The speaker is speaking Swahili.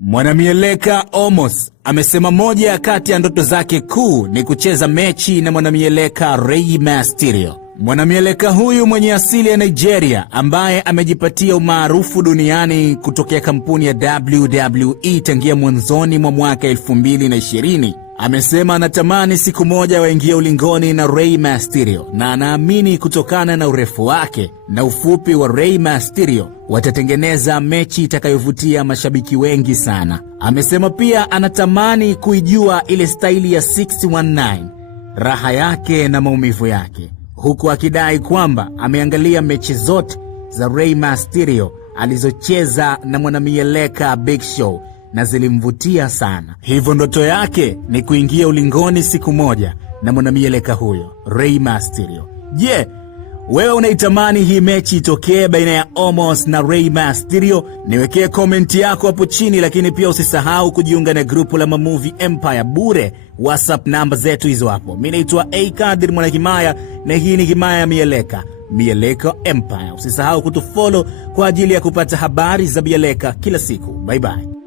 Mwanamieleka Omos amesema moja kati ya ndoto zake kuu ni kucheza mechi na mwanamieleka Rey Mysterio. Mwanamieleka huyu mwenye asili ya Nigeria ambaye amejipatia umaarufu duniani kutokea kampuni ya WWE tangia mwanzoni mwa mwaka 2020 amesema anatamani siku moja waingie ulingoni na Rey Mysterio, na anaamini kutokana na urefu wake na ufupi wa Rey Mysterio watatengeneza mechi itakayovutia mashabiki wengi sana. Amesema pia anatamani kuijua ile staili ya 619, raha yake na maumivu yake, huku akidai kwamba ameangalia mechi zote za Rey Mysterio alizocheza na mwanamieleka Big Show na zilimvutia sana. Hivyo ndoto yake ni kuingia ulingoni siku moja na mwanamieleka huyo Rey Mysterio. Je, wewe unaitamani hii mechi itokee baina ya Omos na Rey Mysterio? Niwekee komenti yako hapo chini, lakini pia usisahau kujiunga na grupu la Movie Empire bure. WhatsApp namba zetu hizo hapo. Mimi naitwa Kadir Mwanahimaya na hii ni Himaya Mieleka, Mieleka Empire. Usisahau kutufollow kwa ajili ya kupata habari za Mieleka kila siku. Bye bye.